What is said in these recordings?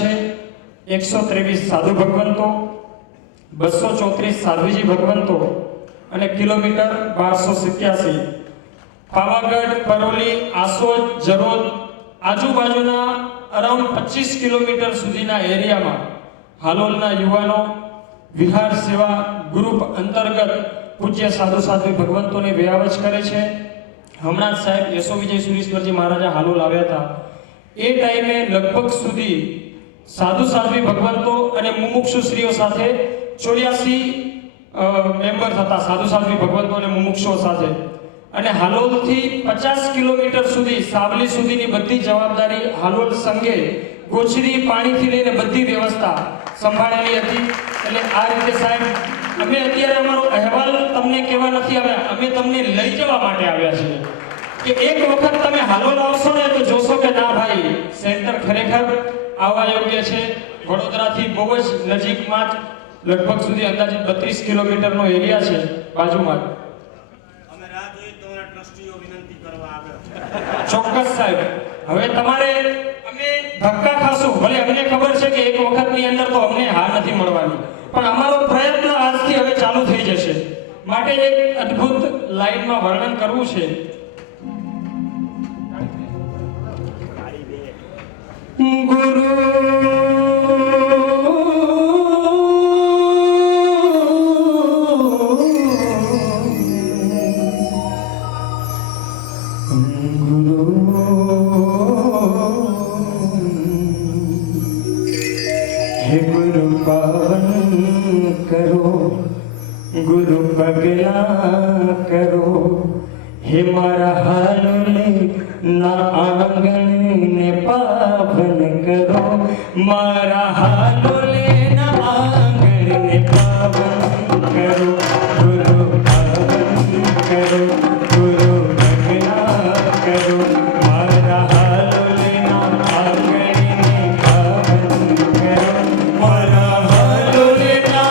છે 123 સાધુ ભગવંતો, 234 સાધ્વીજી ભગવંતો અને કિલોમીટર 1287. પાવાગઢ, પરોલી, આસોદ, જરોદ આજુબાજુના અરાઉન્ડ 25 કિલોમીટર સુધીના એરિયામાં હાલોલના યુવાનો વિહાર સેવા ગ્રુપ અંતર્ગત પૂજ્ય સાધુ સાધ્વી ભગવંતોને વ્યાવચ કરે છે. હમણાં જ સાહેબ યશો વિજય સુરેશ્વરજી મહારાજા હાલોલ આવ્યા હતા. એ ટાઈમે લગભગ સુધી સાધુ સાધ્વી ભગવંતો અને મુમુક્ષુશ્રીઓ સાથે 84 મેમ્બર હતા, સાધુ સાધ્વી ભગવંતો અને મુમુક્ષુઓ સાથે. અને હાલોલથી 50 કિલોમીટર સુધી સાવલી સુધીની બધી જવાબદારી હાલોલ સંઘે ગોચરી પાણીથી લઈને બધી વ્યવસ્થા સંભાળેલી હતી. એટલે આ રીતે સાહેબ અમે અત્યારે અમારો અહેવાલ તમને કહેવા નથી આવ્યા, અમે તમને લઈ જવા માટે આવ્યા છીએ કે એક વખત તમે હાલોલ આવશો ને તો જોશો કે ના ભાઈ સેન્ટર ખરેખર આવવા યોગ્ય છે. વડોદરાથી બહુ જ નજીકમાં જ લગભગ સુધી અંદાજિત 32 કિલોમીટરનો એરિયા છે બાજુમાં. ચોક્કસ સાહેબ, હવે તમારે અમે ધક્કા ખાશું, ભલે અમને ખબર છે કે એક વખતની અંદર તો અમને હાર નથી મળવાની, પણ અમારો પ્રયત્ન આજથી હવે ચાલુ થઈ જશે. માટે એક અદ્ભુત લાઈનમાં વર્ણન કરવું છે. ગુરુ गुरु पगला करो हे मारा हालोले ना आंगन ने पावन करो, मारा हालोले ना आंगन ने पावन करो. गुरु पावन करो, गुरु पगला करो, मारा हालोले ना आंगन ने पावन करो, मारा हालोले ना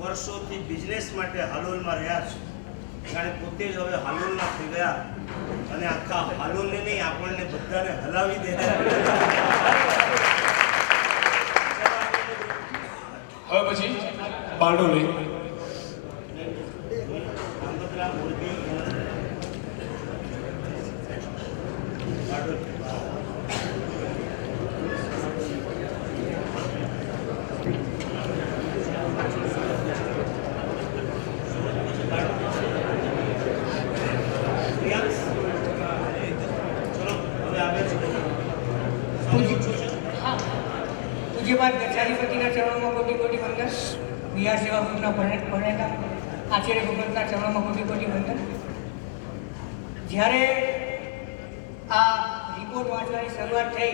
વર્ષોથી બિઝનેસ માટે હાલોલમાં રહ્યા છે. જાણે પોતે જ હવે હાલોલના થઈ ગયા અને આખા હાલોલને નહીં આપણને બધાને હલાવી દે. હવે પછી બારડોલી પૂજ્યપાદ ગચ્છાધિપતિના ચરણોમાં કોટી કોટી વંદન. વિહાર સેવા ગ્રુપના પ્રણેતા આચાર્ય ભગવંતના ચરણોમાં કોટી કોટી વંદન. જ્યારે આ રિપોર્ટ વાંચવાની શરૂઆત થઈ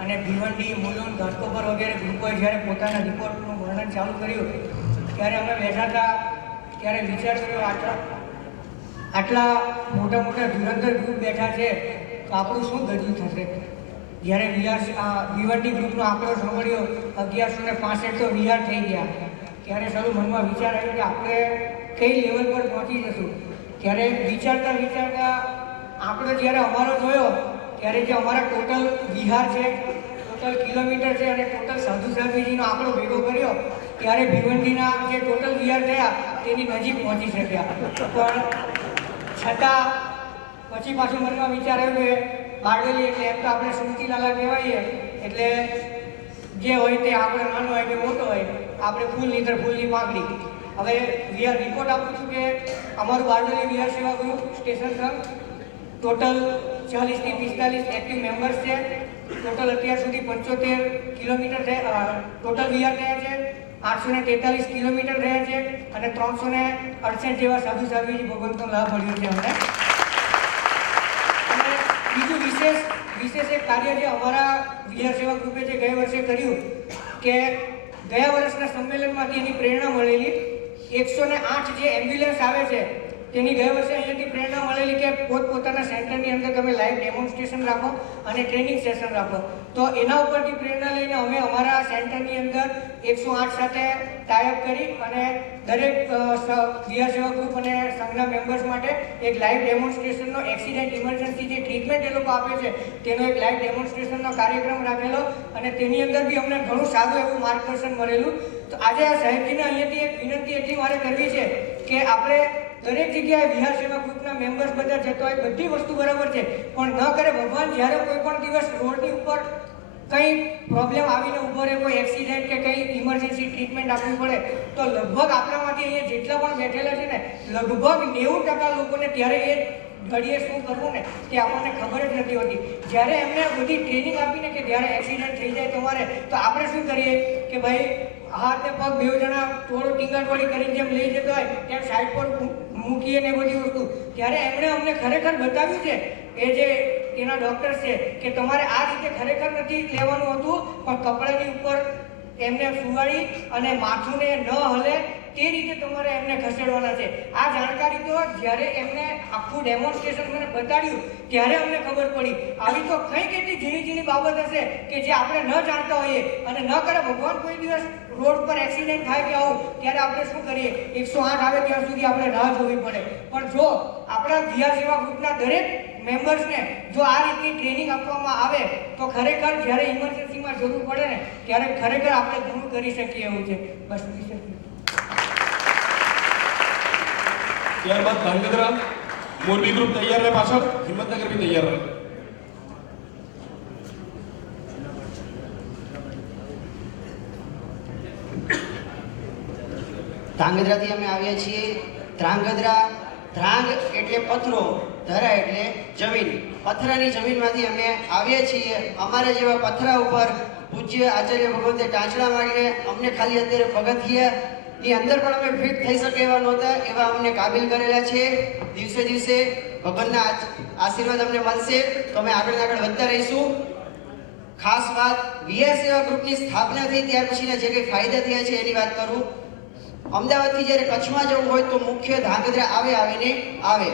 અને ભીવંડી, મુલુંડ, ઘાટકોપર વગેરે ગ્રુપોએ જ્યારે પોતાના રિપોર્ટનું વર્ણન ચાલુ કર્યું ત્યારે અમે બેઠા હતા ત્યારે વિચાર કર્યો આટલા મોટા મોટા ધુરંધર ગ્રુપ બેઠા છે તો આપણું શું ગજું થશે. જ્યારે ભીવંડી ગ્રુપનો આંકડો સાંભળ્યો 1165 તો વિહાર થઈ ગયા, ત્યારે સારું મનમાં વિચાર આવ્યો કે આપણે કઈ લેવલ પર પહોંચી જશું. ત્યારે વિચારતા વિચારતા આંકડો જ્યારે અમારો જોયો, ત્યારે જે અમારા ટોટલ વિહાર છે, ટોટલ કિલોમીટર છે અને ટોટલ સાધુ સાધ્વીજીનો આંકડો ભેગો કર્યો, ત્યારે ભીવંડીના જે ટોટલ વિહાર થયા તેની નજીક પહોંચી શક્યા. પણ છતાં પછી પાછું મનમાં વિચાર આવ્યો કે બારડોલી એટલે એમ તો આપણે સુમતીલાલા કહેવાઈએ, એટલે જે હોય તે આપણે નાનો હોય કે મોટો હોય, આપણે ફૂલ નીતર ફૂલની પાકડી. હવે રિપોર્ટ આપું છું કે અમારું બારડોલી વિહાર સેવા ગ્રુપ સ્ટેશન સંઘ ટોટલ 40 થી 45 એક્ટિવ મેમ્બર્સ છે. ટોટલ અત્યાર સુધી 75 કિલોમીટર ટોટલ વિહાર થયા છે, 843 કિલોમીટર રહ્યા છે અને 368 જેવા સાધુ સાધ્વીજી ભગવંતનો લાભ મળ્યો છે અમને. અને બીજું વિશેષ એક કાર્ય જે અમારા વિહાર સેવા ગ્રુપે જે ગયા વર્ષે કર્યું કે ગયા વર્ષના સંમેલનમાંથી એની પ્રેરણા મળેલી 108 જે એમ્બ્યુલન્સ આવે છે તેની ગયા વર્ષે અહીંયાથી પ્રેરણા મળેલી કે પોતપોતાના સેન્ટરની અંદર તમે લાઈવ ડેમોન્સ્ટ્રેશન રાખો અને ટ્રેનિંગ સેશન રાખો. તો એના ઉપરથી પ્રેરણા લઈને અમે અમારા સેન્ટરની અંદર 108 સાથે ટાઈઅપ કરી અને દરેક વિહાર સેવા ગ્રુપ અને સંઘના મેમ્બર્સ માટે એક લાઈવ ડેમોન્સ્ટ્રેશનનો એક્સિડન્ટ ઇમરજન્સી જે ટ્રીટમેન્ટ એ લોકો આપે છે તેનો એક લાઈવ ડેમોન્સ્ટ્રેશનનો કાર્યક્રમ રાખેલો અને તેની અંદર બી અમને ઘણું સારું એવું માર્ગદર્શન મળેલું. તો આજે આ સાહેબજીને અહીંયાથી એક વિનંતી એટલી મારે કરવી છે કે આપણે દરેક જગ્યાએ વિહાર સેવા ગ્રુપના મેમ્બર્સ બધા જતો હોય, બધી વસ્તુ બરાબર છે, પણ ન કરે ભગવાન જ્યારે કોઈ પણ દિવસ રોડની ઉપર કંઈ પ્રોબ્લેમ આવીને ઊભો રહે, કોઈ એક્સિડન્ટ કે કંઈ ઇમરજન્સી ટ્રીટમેન્ટ આપવી પડે તો લગભગ આપણામાંથી અહીંયા જેટલા પણ બેઠેલા છે ને લગભગ 90% લોકોને ત્યારે એ ઘડીએ શું કરવું ને તે આપણને ખબર જ નથી હોતી. જ્યારે એમને બધી ટ્રેનિંગ આપીને કે જ્યારે એક્સિડન્ટ થઈ જાય તમારે તો આપણે શું કરીએ કે ભાઈ હાથ ને પગ બે જણા થોડું ટીંગાટોળી કરીને જેમ લઈ જતો હોય તેમ સાઈડ પર મૂકીએ ને બધી વસ્તુ. ત્યારે એમણે અમને ખરેખર બતાવ્યું છે એ જે એના ડૉક્ટર્સ છે કે તમારે આ રીતે ખરેખર નથી લેવાનું હતું, પણ કપડાની ઉપર એમને સુવાડી અને માથુંને ન હલે તે રીતે તમારે એમને ખસેડવાના છે. આ જાણકારી તો જ્યારે એમને આખું ડેમોન્સ્ટ્રેશન મને બતાડ્યું ત્યારે અમને ખબર પડી. આવી તો કંઈક એટલી ઝીણી ઝીણી બાબત હશે કે જે આપણે ન જાણતા હોઈએ અને ન કરે ભગવાન કોઈ દિવસ રોડ પર એક્સિડન્ટ થાય કે આવું ત્યારે આપણે શું કરીએ 108 આવે ત્યાં સુધી આપણે રાહ જોવી પડે. પણ જો આપણા વિહાર સેવા ગ્રુપના દરેક મેમ્બર્સને જો આ રીતની ટ્રેનિંગ આપવામાં આવે તો ખરેખર જ્યારે ઇમરજન્સીમાં જરૂર પડે ને ત્યારે ખરેખર આપણે ઘણું કરી શકીએ એવું છે. બસ ત્યારબાદ ધાંગધ્રા મોરબી ગ્રુપ તૈયાર રહે, પાછળ હિંમતનગર બી તૈયાર રહે. ધ્રાંગધ્રાથી અમે આવ્યા છીએ. ધ્રાંગધ્રા, ધ્રાંગ એટલે પથરો, ધરા એટલે જમીન. પથરાની જમીનમાંથી અમે આવ્યા છીએ. અમારા જેવા પથરા ઉપર પૂજ્ય આચાર્ય ભગવંતે ટાંચડા મારીને અમને ખાલી અત્યારે પગથિયાની અંદર પણ અમે ફિટ થઈ શકે એવા નહોતા, એવા અમને કાબિલ કરેલા છે. દિવસે દિવસે ભગવાનના આશીર્વાદ અમને મળશે તો અમે આગળ વધતા રહીશું. ખાસ વાત વિહાર સેવા ગ્રુપની સ્થાપના થઈ ત્યાર પછીના જે કંઈ ફાયદા થયા છે એની વાત કરું. અમદાવાદથી જ્યારે કચ્છમાં જવું હોય તો મુખ્ય ધાંગધ્રા આવે.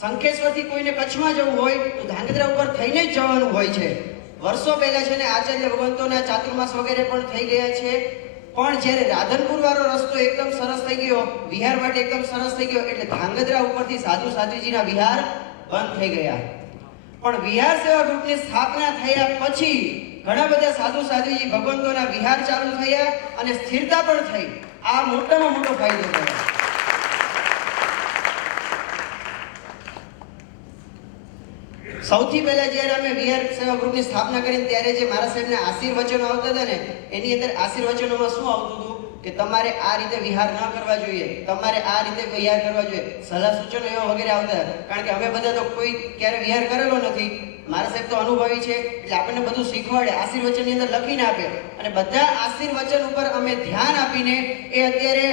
શંખેશ્વરથી કોઈને કચ્છમાં જવું હોય તો ધાંગધ્રા ઉપર થઈને જ જવાનું હોય છે. વર્ષો પહેલા છે ને આચાર્ય ભગવંતોના ચાતુર્માસ વગેરે પણ થઈ ગયા છે. પણ જ્યારે રાધનપુર વાળો રસ્તો એકદમ સરસ થઈ ગયો, વિહાર માટે એકદમ સરસ થઈ ગયો એટલે ધાંગધ્રા ઉપરથી સાધુ સાધ્વીજીના વિહાર બંધ થઈ ગયા. પણ વિહાર સેવા ગ્રુપની સ્થાપના થયા પછી ઘણા બધા સાધુ સાધ્વીજી ભગવંતોના વિહાર ચાલુ થયા અને સ્થિરતા પણ થઈ. આ મોટામાં મોટો ફાયદો થયો. સૌથી પહેલા જ્યારે અમે વિહાર સેવા ગ્રુપની સ્થાપના કરી ત્યારે જે મારા સાહેબના આશીર્વચનો આવતા હતા ને એની અંદર આશીર્વચનોમાં શું આવતું હતું કે તમારે આ રીતે વિહાર ન કરવા જોઈએ, તમારે આ રીતે વિહાર કરવા જોઈએ, સલાહ સૂચનો એવા વગેરે આવતા. કારણ કે અમે બધા તો કોઈ ક્યારે વિહાર કરેલો નથી. મારા સાહેબ તો અનુભવી છે એટલે આપણને બધું શીખવાડે, આશીર્વચનની અંદર લખીને આપે અને બધા આશીર્વચન ઉપર અમે ધ્યાન આપીને એ અત્યારે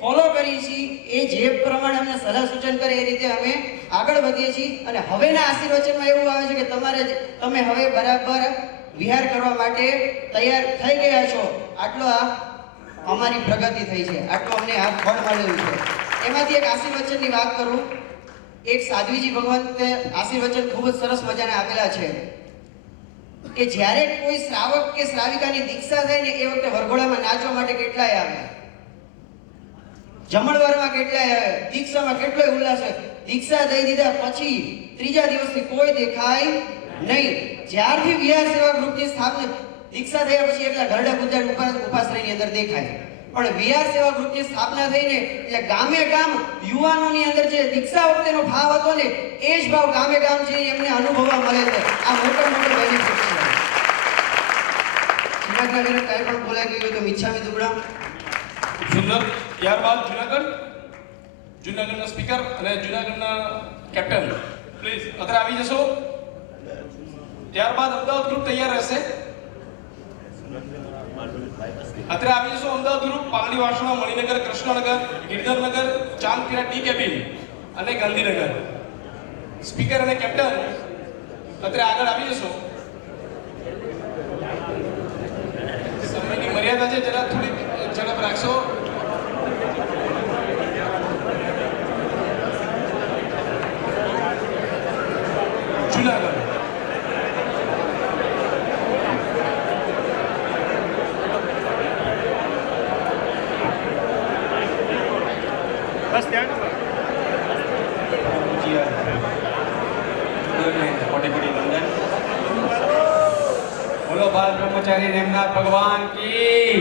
ફોલો કરીએ છીએ. એ જે પ્રમાણે અમને સલાહ સૂચન કરે એ રીતે અમે આગળ વધીએ છીએ. અને હવેના આશીર્વચનમાં એવું આવે છે કે તમે હવે બરાબર વિહાર કરવા માટે તૈયાર થઈ ગયા છો. આટલો આ અમારી પ્રગતિ થઈ છે, આટલું અમને આ ફળ મળેલું છે. એમાંથી એક આશીર્વચનની વાત કરું. એક સાધ્વીજી ભગવંતે આશીર્વચન ખૂબ જ સરસ મજાના આપેલા છે. કે જ્યારે કોઈ શ્રાવક કે શ્રાવિકાની દીક્ષા થાય ને એ વખતે વરઘોડામાં નાચવા માટે કેટલાય આવે, જમણવારમાં કેટલાય આવે, દીક્ષામાં કેટલોય ઉલ્લાસ હોય. દીક્ષા દઈ દીધા પછી ત્રીજા દિવસથી કોઈ દેખાય નહીં. જ્યારથી વિહાર સેવા ગ્રુપની સ્થાપના, દીક્ષા થયા પછી એટલા ઘરડા બુદ્ધા ઉપાશ્રયની અંદર દેખાય, પણ વિહાર સેવા ગ્રુપની સ્થાપના થઈને એટલે ગામે ગામ યુવાનોની અંદર જે દીક્ષા વખતેનો ભાવ હતો ને એ જ ભાવ ગામે ગામ છે એમને અનુભવવા મળે છે. આ મોટો મોટો બેનિફિટ છે. જુનાગઢને કાંઈ પણ બોલાઈ ગયું હોય તો મિચ્છામી દુબળા. સુંદર. ત્યારબાદ જુનાગઢના સ્પીકર અને જુનાગઢના કેપ્ટન પ્લીઝ અત્રે આવી જશો. ત્યારબાદ અમદાવાદ ગ્રુપ તૈયાર રહેશે. અત્રે આવી જશો Ahmedabad group, Paldi Vasna, Maninagar, Krishnanagar, Girdharnagar, Chandkheda T cabin અને ગાંધીનગર. સ્પીકર અને કેપ્ટન અત્રે આગળ આવી જશો. સમયની મર્યાદા છે, જરા થોડીક ઝડપ રાખશો. જુનાગઢ. બસ ત્યાં બોલો બાલ બ્રહ્મચારી નેમનાથ ભગવાન કી.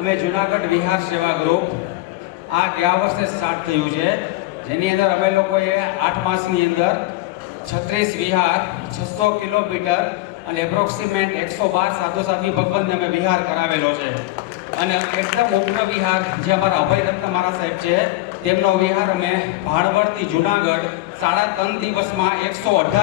અમે જુનાગઢ વિહાર સેવા ગ્રુપ આ ગયા વર્ષે સ્ટાર્ટ થયું છે, જેની અંદર અમે લોકોએ 8 માસની અંદર 36 વિહાર, 600 કિલોમીટર અને એપ્રોક્સિમેટ 112 સાધુ સાધ્વી ભગવાનને અમે વિહાર કરાવેલો છે. અને એકદમ ઉગ્ર વિહાર જે અમારા અભય રત્ન મારા સાહેબ છે તેમનો વિહાર અમે ભાણવડથી જુનાગઢ 3.5 દિવસમાં 118